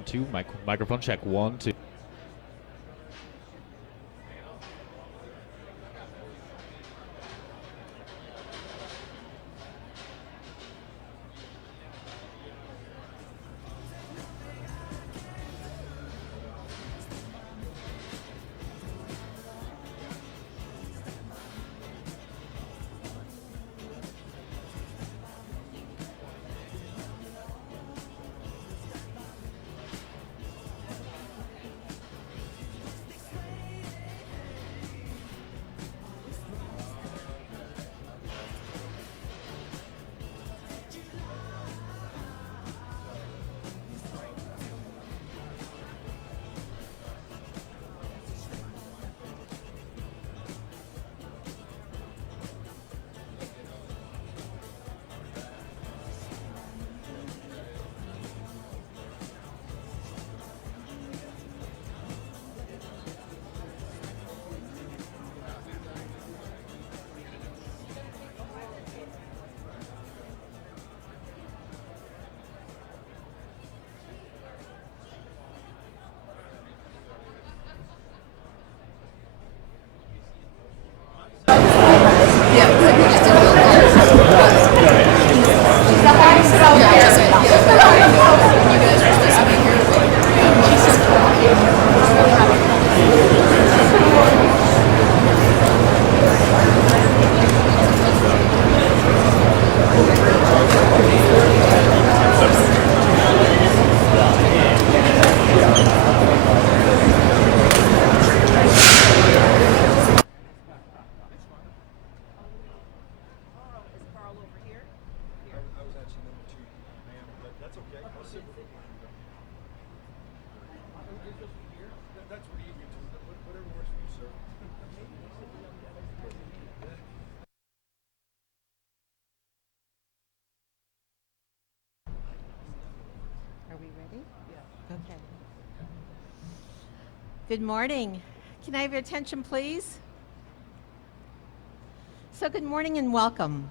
1, 2. Microphone check. 1, 2. Are we ready? Yeah. Okay. Good morning. Can I have your attention, please? So good morning and welcome.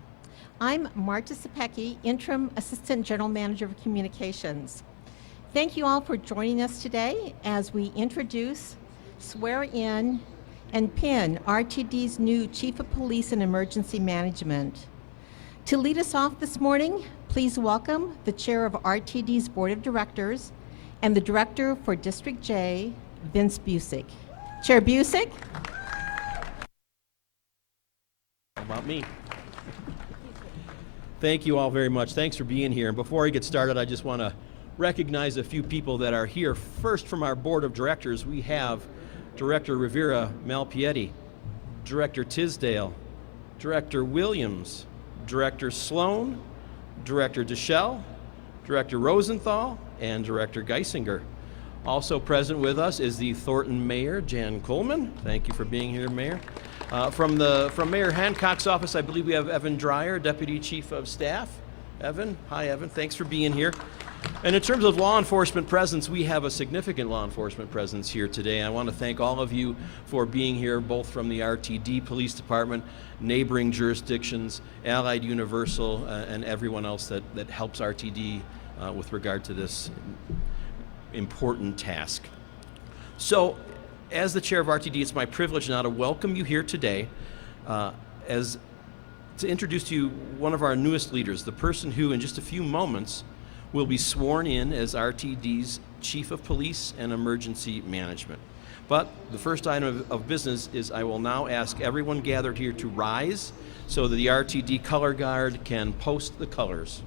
I'm Marta Sapecki, Interim Assistant General Manager of Communications. Thank you all for joining us today as we introduce, swear in, and pin RTD's new Chief of Police and Emergency Management. To lead us off this morning, please welcome the Chair of RTD's Board of Directors and the Director for District J, Vince Busick. Chair Busick. How about me? Thank you all very much. Thanks for being here. And before I get started, I just want to recognize a few people that are here. First, from our Board of Directors, we have Director Rivera Malpietti, Director Tisdale, Director Williams, Director Sloan, Director Deschelle, Director Rosenthal, and Director Geisinger. Also present with us is the Thornton Mayor, Jan Coleman. Thank you for being here, Mayor. From Mayor Hancock's office, I believe we have Evan Dreyer, Deputy Chief of Staff. Evan, hi Evan, thanks for being here. And in terms of law enforcement presence, we have a significant law enforcement presence here today. I want to thank all of you for being here, both from the RTD Police Department, neighboring jurisdictions, Allied Universal, and everyone else that helps RTD with regard to this important task. So, as the chair of RTD, it's my privilege now to welcome you here today to introduce to you one of our newest leaders, the person who in just a few moments will be sworn in as RTD's Chief of Police and Emergency Management. But the first item of business is I will now ask everyone gathered here to rise so that the RTD color guard can post the colors.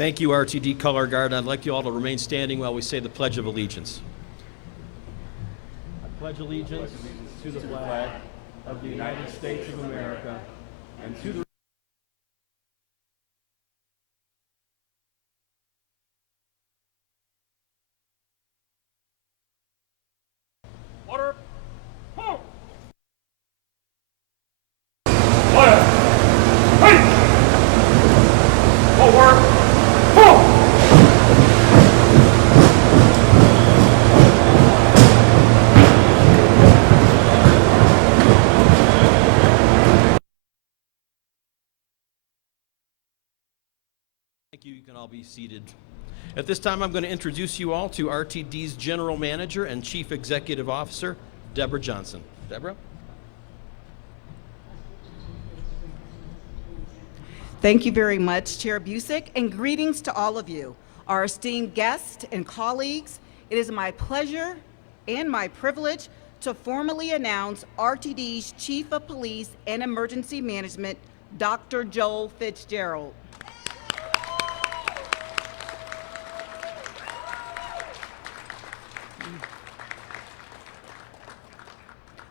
Thank you, RTD Color Guard. I'd like you all to remain standing while we say the Pledge of Allegiance. I pledge allegiance to the flag of the United States of America and to the order. Halt! Order! Hey! Forward! Halt! Thank you. You can all be seated. At this time, I'm going to introduce you all to RTD's General Manager and Chief Executive Officer, Deborah Johnson. Deborah? Thank you very much, Chair Busick, and greetings to all of you, our esteemed guests and colleagues. It is my pleasure and my privilege to formally announce RTD's Chief of Police and Emergency Management, Dr. Joel Fitzgerald.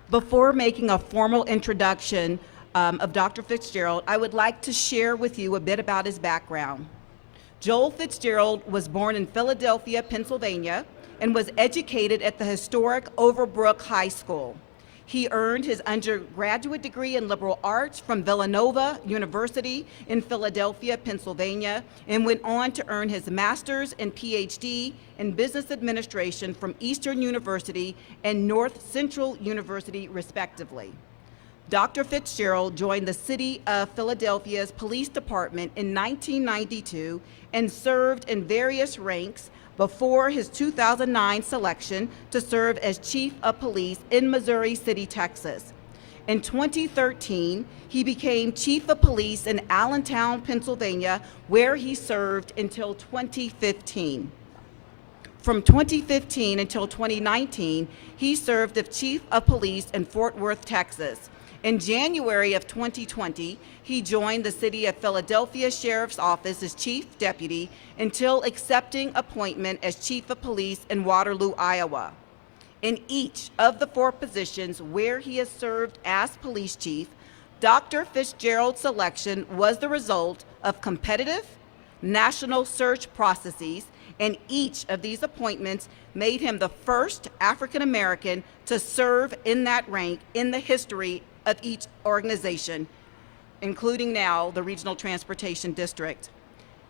Before making a formal introduction of Dr. Fitzgerald, I would like to share with you a bit about his background. Joel Fitzgerald was born in Philadelphia, Pennsylvania, and was educated at the historic Overbrook High School. He earned his undergraduate degree in liberal arts from Villanova University in Philadelphia, Pennsylvania, and went on to earn his master's and PhD in business administration from Eastern University and North Central University, respectively. Dr. Fitzgerald joined the City of Philadelphia's Police Department in 1992 and served in various ranks before his 2009 selection to serve as Chief of Police in Missouri City, Texas. In 2013, he became Chief of Police in Allentown, Pennsylvania, where he served until 2015. From 2015 until 2019, he served as Chief of Police in Fort Worth, Texas. In January of 2020, he joined the City of Philadelphia Sheriff's Office as Chief Deputy until accepting appointment as Chief of Police in Waterloo, Iowa. In each of the 4 positions where he has served as police chief, Dr. Fitzgerald's selection was the result of competitive national search processes, and each of these appointments made him the first African American to serve in that rank in the history of each organization, including now the Regional Transportation District.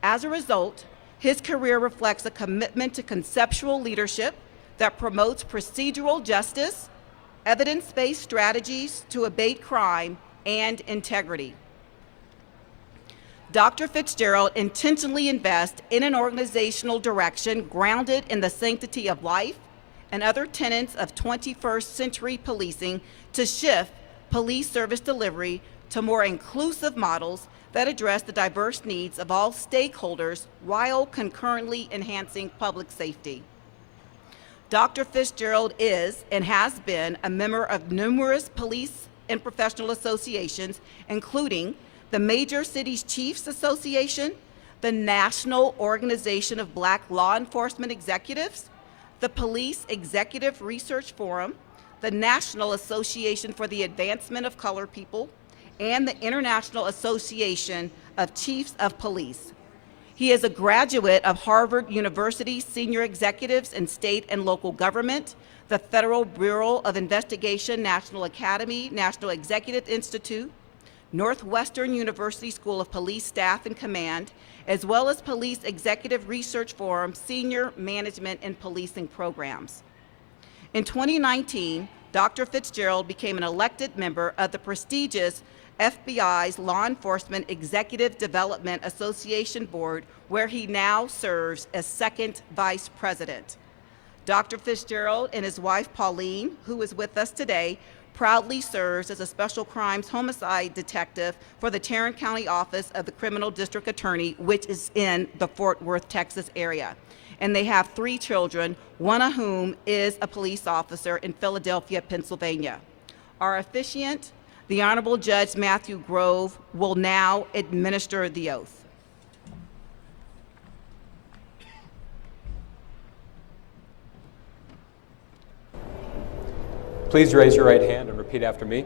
As a result, his career reflects a commitment to conceptual leadership that promotes procedural justice, evidence-based strategies to abate crime, and integrity. Dr. Fitzgerald intentionally invests in an organizational direction grounded in the sanctity of life and other tenets of 21st century policing to shift police service delivery to more inclusive models that address the diverse needs of all stakeholders while concurrently enhancing public safety. Dr. Fitzgerald is and has been a member of numerous police and professional associations, including the Major Cities Chiefs Association, the National Organization of Black Law Enforcement Executives, the Police Executive Research Forum, the National Association for the Advancement of Colored People, and the International Association of Chiefs of Police. He is a graduate of Harvard University Senior Executives in State and Local Government, the Federal Bureau of Investigation National Academy, National Executive Institute, Northwestern University School of Police Staff and Command, as well as Police Executive Research Forum Senior Management and Policing Programs. In 2019, Dr. Fitzgerald became an elected member of the prestigious FBI's Law Enforcement Executive Development Association Board, where he now serves as second vice president. Dr. Fitzgerald and his wife, Pauline, who is with us today, proudly serves as a special crimes homicide detective for the Tarrant County Office of the Criminal District Attorney, which is in the Fort Worth, Texas area. And they have 3 children, one of whom is a police officer in Philadelphia, Pennsylvania. Our officiant, the Honorable Judge Matthew Grove, will now administer the oath. Please raise your right hand and repeat after me.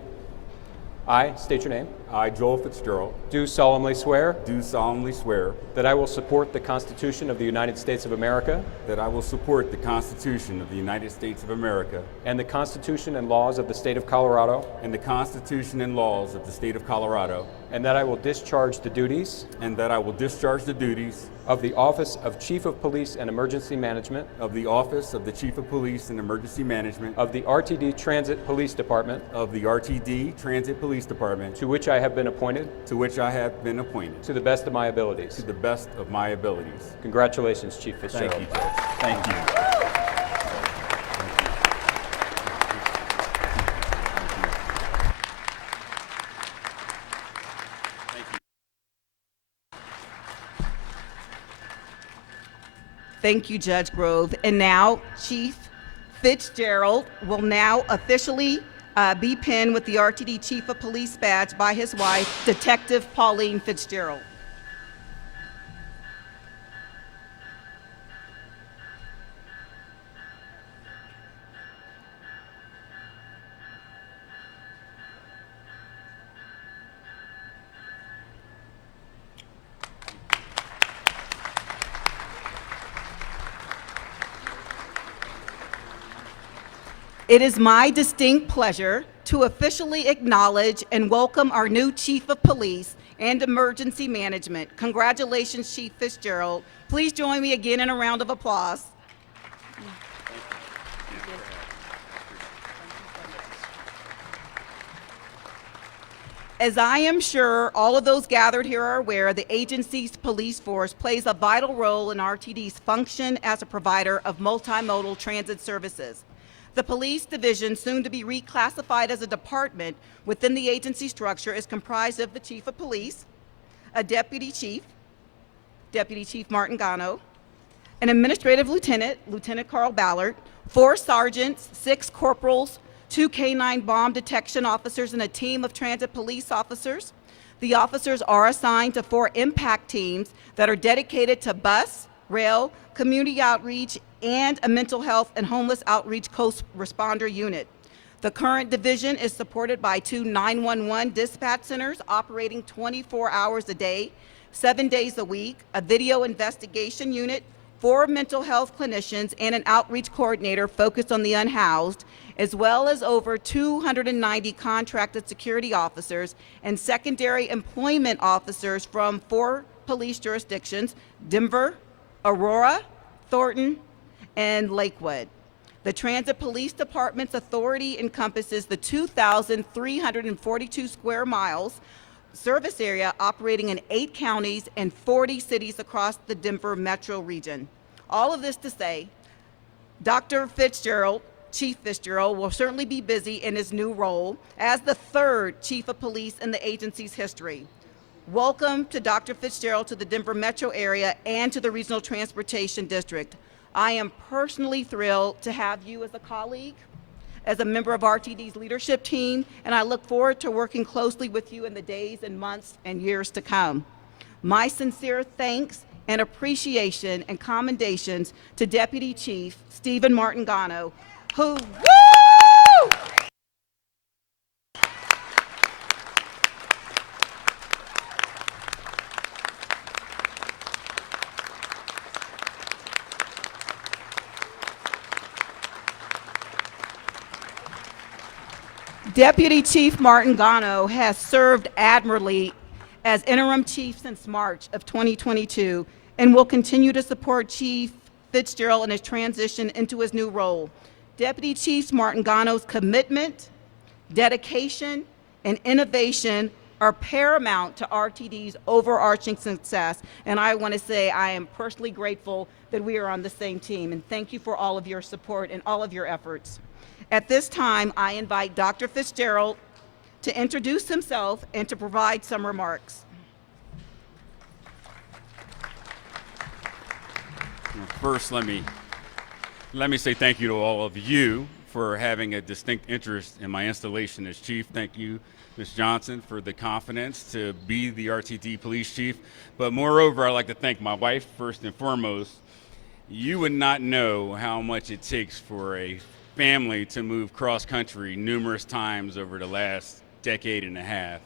I state your name. I, Joel Fitzgerald, Do solemnly swear do solemnly swear that I will support the Constitution of the United States of America that I will support the Constitution of the United States of America and the Constitution and laws of the State of Colorado, and the Constitution and laws of the State of Colorado, and that I will discharge the duties and that I will discharge the duties of the Office of Chief of Police and Emergency Management of the Office of the Chief of Police and Emergency Management of the RTD Transit Police Department, of the RTD Transit Police Department, to which I have been appointed, to which I have been appointed, to the best of my abilities. to the best of my abilities. Congratulations, Chief Fitzgerald. Thank you, Judge. Thank you. Thank you, Judge Grove. And now, Chief Fitzgerald will now officially be pinned with the RTD Chief of Police badge by his wife, Detective Pauline Fitzgerald. It is my distinct pleasure to officially acknowledge and welcome our new Chief of Police and Emergency Management. Congratulations, Chief Fitzgerald. Please join me again in a round of applause. As I am sure all of those gathered here are aware, the agency's police force plays a vital role in RTD's function as a provider of multimodal transit services. The police division, soon to be reclassified as a department within the agency structure, is comprised of the Chief of Police, a Deputy Chief Martin Gano, an Administrative Lieutenant, Lieutenant Carl Ballard, 4 sergeants, 6 corporals, 2 K-9 bomb detection officers, and a team of transit police officers. The officers are assigned to 4 impact teams that are dedicated to bus, rail, community outreach, and a mental health and homeless outreach co-responder unit. The current division is supported by 2 911 dispatch centers operating 24 hours a day, 7 days a week, a video investigation unit, 4 mental health clinicians, and an outreach coordinator focused on the unhoused, as well as over 290 contracted security officers and secondary employment officers from 4 police jurisdictions: Denver, Aurora, Thornton, and Lakewood. The Transit Police Department's authority encompasses the 2,342 square miles service area operating in 8 counties and 40 cities across the Denver metro region. All of this to say, Dr. Fitzgerald, Chief Fitzgerald, will certainly be busy in his new role as the 3rd Chief of Police in the agency's history. Welcome to Dr. Fitzgerald to the Denver metro area and to the Regional Transportation District. I am personally thrilled to have you as a colleague, as a member of RTD's leadership team, and I look forward to working closely with you in the days and months and years to come. My sincere thanks and appreciation and commendations to Deputy Chief Stephen Martin Gano, who, woo! Deputy Chief Martin Gano has served admirably as interim chief since March of 2022 and will continue to support Chief Fitzgerald in his transition into his new role. Deputy Chief Martin Gano's commitment, dedication, and innovation are paramount to RTD's overarching success, and I want to say I am personally grateful that we are on the same team, and thank you for all of your support and all of your efforts. At this time, I invite Dr. Fitzgerald to introduce himself and to provide some remarks. First, let me say thank you to all of you for having a distinct interest in my installation as chief. Thank you, Ms. Johnson, for the confidence to be the RTD police chief. But moreover, I'd like to thank my wife first and foremost. You would not know how much it takes for a family to move cross-country numerous times over the last decade and a half.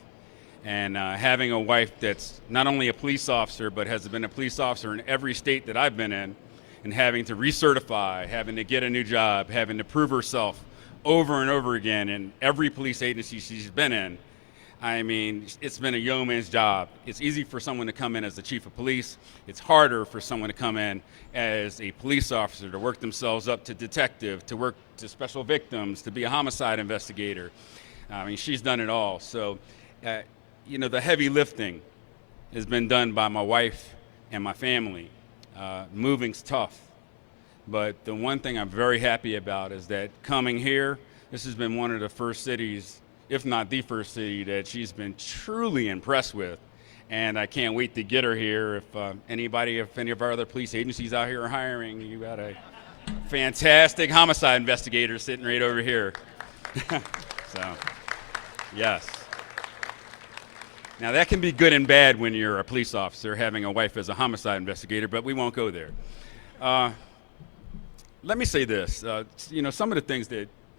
And having a wife that's not only a police officer, but has been a police officer in every state that I've been in, and having to recertify, having to get a new job, having to prove herself over and over again in every police agency she's been in. I mean, it's been a yeoman's job. It's easy for someone to come in as the chief of police. It's harder for someone to come in as a police officer, to work themselves up to detective, to work to special victims, to be a homicide investigator. I mean, she's done it all. So, you know, the heavy lifting has been done by my wife and my family. Moving's tough. But the one thing I'm very happy about is that coming here, this has been one of the first cities, if not the first city, that she's been truly impressed with. And I can't wait to get her here. If any of our other police agencies out here are hiring, you got a fantastic homicide investigator sitting right over here. So, yes. Now that can be good and bad when you're a police officer, having a wife as a homicide investigator, but we won't go there. Let me say this, you know, some of the things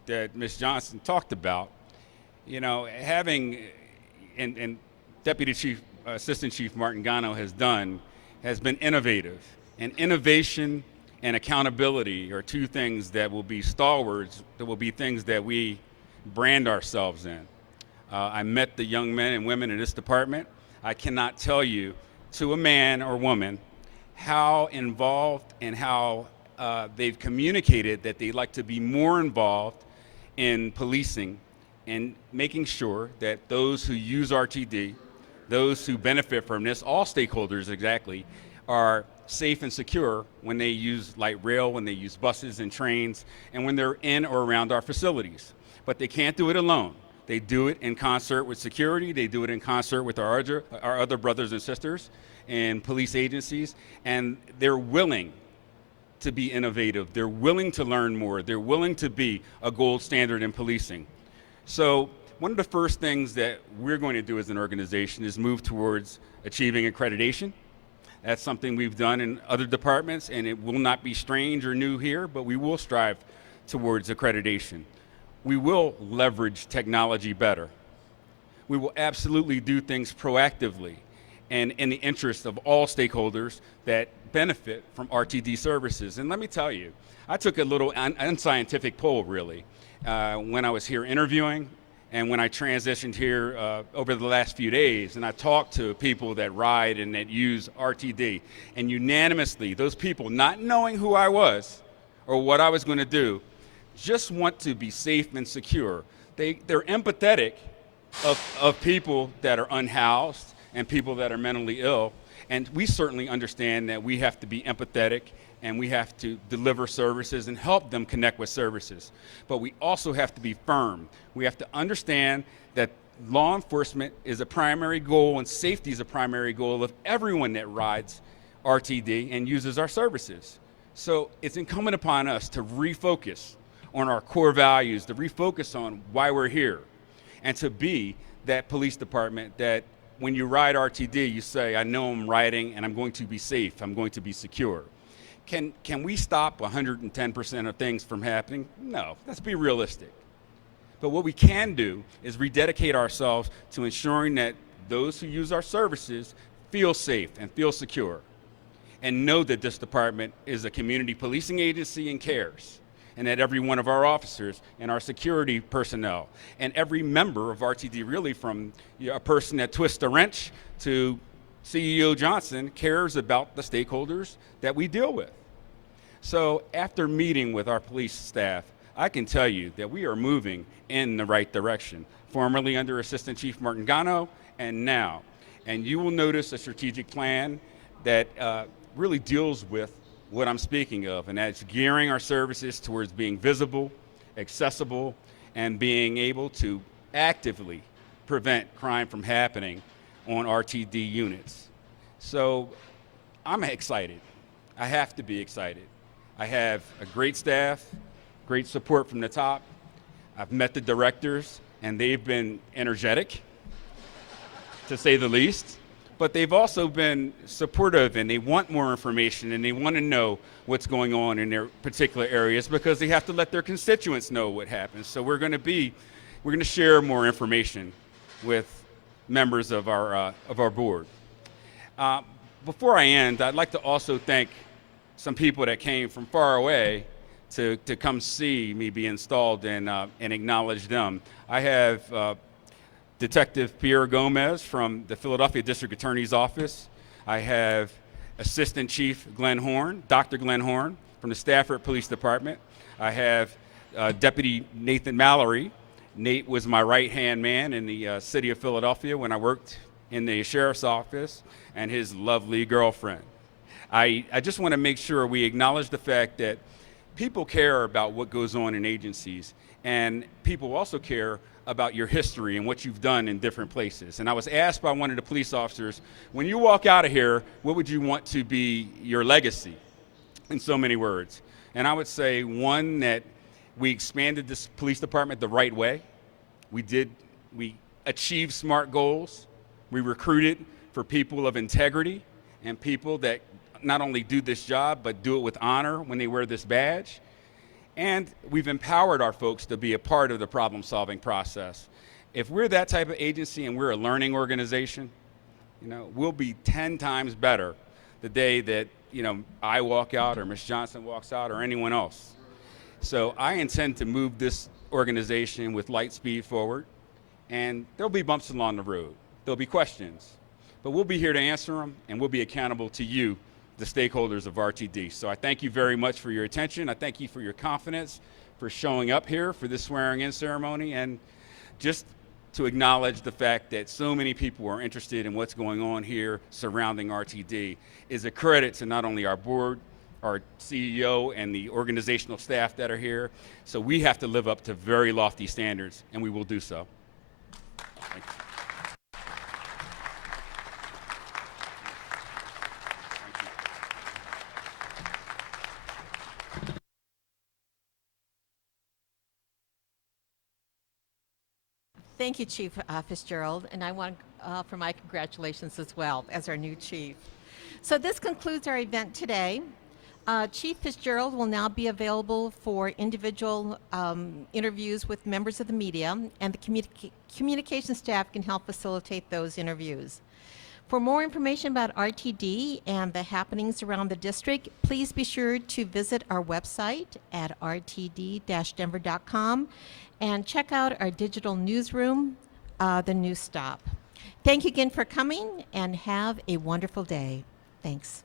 that Ms. Johnson talked about, you know, having, and Deputy Chief, Assistant Chief Martin Gano has done, has been innovative. And innovation and accountability are two things that will be stalwarts, that will be things that we brand ourselves in. I met the young men and women in this department. I cannot tell you to a man or woman how involved and how they've communicated that they'd like to be more involved in policing and making sure that those who use RTD, those who benefit from this, all stakeholders exactly, are safe and secure when they use light rail, when they use buses and trains, and when they're in or around our facilities. But they can't do it alone. They do it in concert with security. They do it in concert with our other brothers and sisters in police agencies, and they're willing to be innovative. They're willing to learn more. They're willing to be a gold standard in policing. So one of the first things that we're going to do as an organization is move towards achieving accreditation. That's something we've done in other departments, and it will not be strange or new here, but we will strive towards accreditation. We will leverage technology better. We will absolutely do things proactively and in the interest of all stakeholders that benefit from RTD services. And let me tell you, I took a little unscientific poll, really, when I was here interviewing and when I transitioned here over the last few days, and I talked to people that ride and that use RTD, and unanimously, those people, not knowing who I was or what I was going to do, just want to be safe and secure. They're empathetic of people that are unhoused and people that are mentally ill, and we certainly understand that we have to be empathetic and we have to deliver services and help them connect with services. But we also have to be firm. We have to understand that law enforcement is a primary goal and safety is a primary goal of everyone that rides RTD and uses our services. So it's incumbent upon us to refocus on our core values, to refocus on why we're here, and to be that police department that when you ride RTD, you say, I know I'm riding and I'm going to be safe, I'm going to be secure. Can we stop 110% of things from happening? No, let's be realistic. But what we can do is rededicate ourselves to ensuring that those who use our services feel safe and feel secure, and know that this department is a community policing agency and cares, and that every one of our officers and our security personnel and every member of RTD, really from a person that twists a wrench to CEO Johnson, cares about the stakeholders that we deal with. So after meeting with our police staff, I can tell you that we are moving in the right direction, formerly under Assistant Chief Martin Gano and now. And you will notice a strategic plan that really deals with what I'm speaking of, and that's gearing our services towards being visible, accessible, and being able to actively prevent crime from happening on RTD units. So I'm excited. I have to be excited. I have a great staff, great support from the top. I've met the directors, and they've been energetic, to say the least. but they've also been supportive, and they want more information, and they want to know what's going on in their particular areas because they have to let their constituents know what happens. So we're going to share more information with members of our board. Before I end, I'd like to also thank some people that came from far away to come see me be installed and acknowledge them. I have Detective Pierre Gomez from the Philadelphia District Attorney's Office. I have Assistant Chief Glenn Horn, Dr. Glenn Horn from the Stafford Police Department. I have Deputy Nathan Mallory. Nate was my right-hand man in the city of Philadelphia when I worked in the sheriff's office, and his lovely girlfriend. I just want to make sure we acknowledge the fact that people care about what goes on in agencies, and people also care about your history and what you've done in different places. And I was asked by one of the police officers, when you walk out of here, what would you want to be your legacy? In so many words. And I would say, one, that we expanded this police department the right way. We achieved SMART goals. We recruited for people of integrity and people that not only do this job, but do it with honor when they wear this badge. And we've empowered our folks to be a part of the problem-solving process. If we're that type of agency and we're a learning organization, we'll be 10 times better the day that, I walk out or Ms. Johnson walks out or anyone else. So I intend to move this organization with light speed forward, and there'll be bumps along the road. There'll be questions, but we'll be here to answer them, and we'll be accountable to you, the stakeholders of RTD. So I thank you very much for your attention. I thank you for your confidence, for showing up here for this swearing-in ceremony, and just to acknowledge the fact that so many people are interested in what's going on here surrounding RTD is a credit to not only our board, our CEO, and the organizational staff that are here. So we have to live up to very lofty standards, and we will do so. Thank you. Thank you, Chief Fitzgerald, and I want to offer my congratulations as well as our new chief. So this concludes our event today. Chief Fitzgerald will now be available for individual interviews with members of the media, and the communication staff can help facilitate those interviews. For more information about RTD and the happenings around the district, please be sure to visit our website at rtd-denver.com and check out our digital newsroom, the News Stop. Thank you again for coming, and have a wonderful day. Thanks.